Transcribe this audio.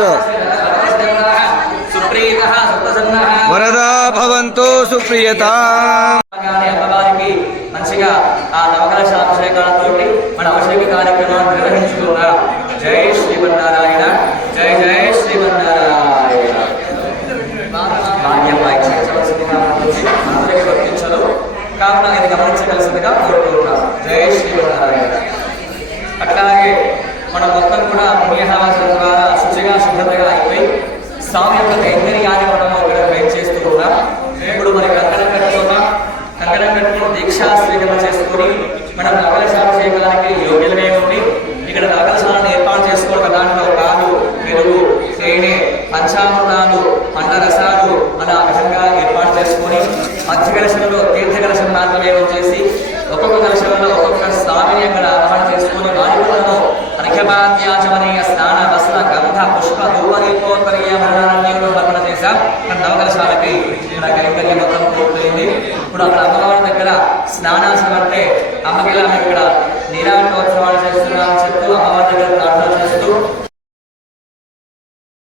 భవంతు వరదా భవంతు సుప్రియతా. అమ్మవారికి మంచిగా ఆ నవకలశ అభిషేకాలతో మన అభిషేక కార్యక్రమాన్ని నిర్వహించుకున్నాం. జై శ్రీమన్నారాయణ, జై జై శ్రీమన్నారాయణ. అందరికీ వర్తించదు కావున ఇది గమనించవలసిందిగా కోరుకుంటున్నాం. జై శ్రీమన్నారాయణ. అట్లాగే మనం మొత్తం కూడా పుణ్యహావాసం ద్వారా శుచిగా శుభ్రతగా అయిపోయి స్వామి యొక్క కైంకర్యాన్ని మనము ఇక్కడ వెయిట్ చేస్తూ ఉన్నాం. ఇప్పుడు మరి కంకణం కట్టుకున్నాం. కంకణం కట్టుకుని దీక్షా స్వీకరణ చేసుకుని మనం నవకలశాభిషేకానికి యోగ్యులనే ఉండి ఇక్కడ నవకలశాలను ఏర్పాటు చేసుకోవడం. దాంట్లో పాలు, పెరుగు, తేనె, పంచామృతాలు, పండ్ల రసాలు అలా విధంగా ఏర్పాటు చేసుకొని మధ్య కలశంలో తీర్థ కలశం మాత్రమే చేసి ఒక్కొక్క కలశంలో ఒక్కొక్క స్వామిని అక్కడ ఆహ్వానం చేసుకుని వారిలో అర్ఘ్యపాద్యాచమనీయ స్నాన వస్త్ర గంధ పుష్ప ధూపదీపోత్తరీయమరణ్యంలో అర్పణ చేశాం. నవకలశాలకి ఇక్కడ కైంకర్యం మొత్తం పూర్తయింది. ఇప్పుడు అక్కడ అమ్మవారి దగ్గర స్నానాసనం అంటే అమ్మకి ఇక్కడ నీరాటోత్సవాలు చేస్తున్నామని చెప్తూ అమ్మవారి దగ్గర